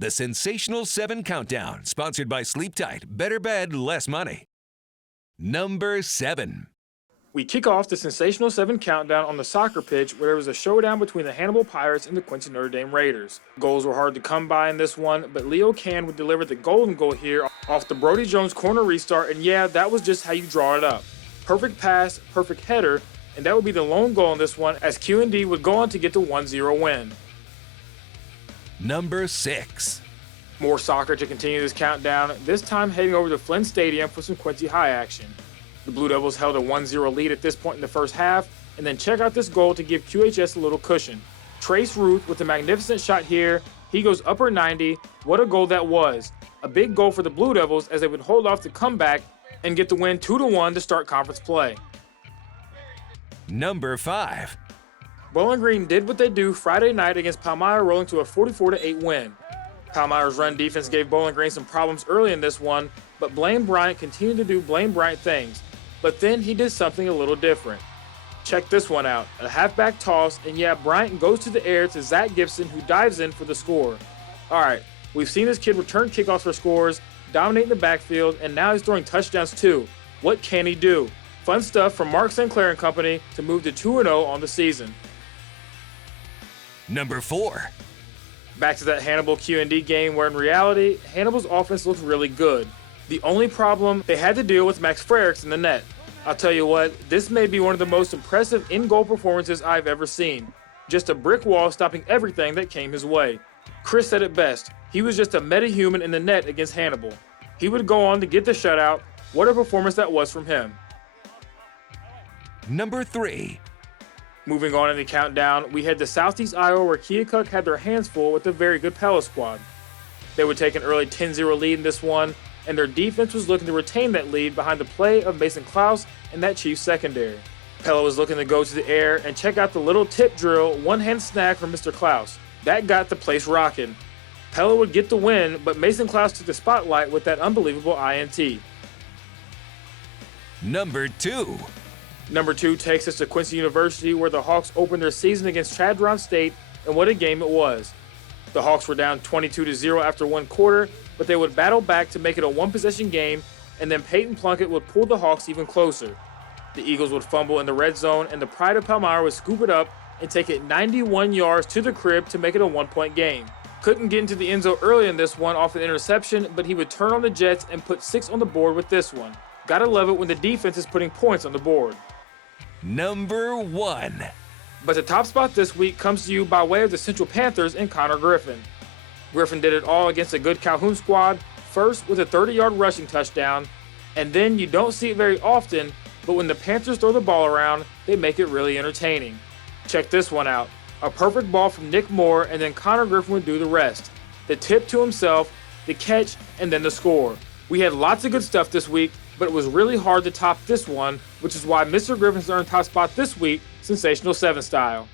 The Sensational 7 Countdown, sponsored by Sleep Tight, better bed, less money. Number 7. We kick off the Sensational 7 Countdown on the soccer pitch where there was a showdown between the Hannibal Pirates and the Quincy Notre Dame Raiders. Goals were hard to come by in this one, but Leo Can would deliver the golden goal here off the Brody Jones corner restart, and yeah, that was just how you draw it up. Perfect pass, perfect header, and that would be the lone goal in this one as Q&D would go on to get the 1-0 win. Number 6. More soccer to continue this countdown, this time heading over to Flint Stadium for some Quincy High action. The Blue Devils held a 1-0 lead at this point in the first half, and then check out this goal to give QHS a little cushion. Trace Ruth with a magnificent shot here, he goes upper 90, what a goal that was. A big goal for the Blue Devils as they would hold off the comeback and get the win 2-1 to start conference play. Number 5. Bowling Green did what they do Friday night against Palmyra, rolling to a 44-8 win. Palmyra's run defense gave Bowling Green some problems early in this one, but Blaine Bryant continued to do Blaine Bryant things. But then he did something a little different. Check this one out, a halfback toss, and yeah, Bryant goes to the air to Zach Gibson, who dives in for the score. Alright, we've seen this kid return kickoffs for scores, dominate the backfield, and now he's throwing touchdowns too. What can he do? Fun stuff from Mark St. Clair and company to move to 2-0 on the season. Number 4. Back to that Hannibal Q&D game where in reality, Hannibal's offense looked really good. The only problem, they had to deal with Max Frericks in the net. I'll tell you what, this may be one of the most impressive in-goal performances I've ever seen. Just a brick wall stopping everything that came his way. Chris said it best, he was just a meta-human in the net against Hannibal. He would go on to get the shutout. What a performance that was from him. Number 3. Moving on in the countdown, we head to Southeast Iowa where Keokuk had their hands full with a very good Pella squad. They would take an early 10-0 lead in this one, and their defense was looking to retain that lead behind the play of Mason Klaus and that Chiefs secondary. Pella was looking to go to the air and check out the little tip drill, one-hand snag from Mr. Klaus. That got the place rocking. Pella would get the win, but Mason Klaus took the spotlight with that unbelievable INT. Number 2. Number 2 takes us to Quincy University where the Hawks opened their season against Chadron State, and what a game it was. The Hawks were down 22-0 after one quarter, but they would battle back to make it a one-possession game, and then Peyton Plunkett would pull the Hawks even closer. The Eagles would fumble in the red zone, and the pride of Palmyra would scoop it up and take it 91 yards to the crib to make it a one-point game. Couldn't get into the end zone early in this one off an interception, but he would turn on the Jets and put 6 on the board with this one. Gotta love it when the defense is putting points on the board. Number 1. But the top spot this week comes to you by way of the Central Panthers and Connor Griffin. Griffin did it all against a good Calhoun squad, first with a 30-yard rushing touchdown, and then you don't see it very often, but when the Panthers throw the ball around, they make it really entertaining. Check this one out. A perfect ball from Nick Moore, and then Connor Griffin would do the rest. The tip to himself, the catch, and then the score. We had lots of good stuff this week, but it was really hard to top this one, which is why Mr. Griffin's earned top spot this week, Sensational 7 style.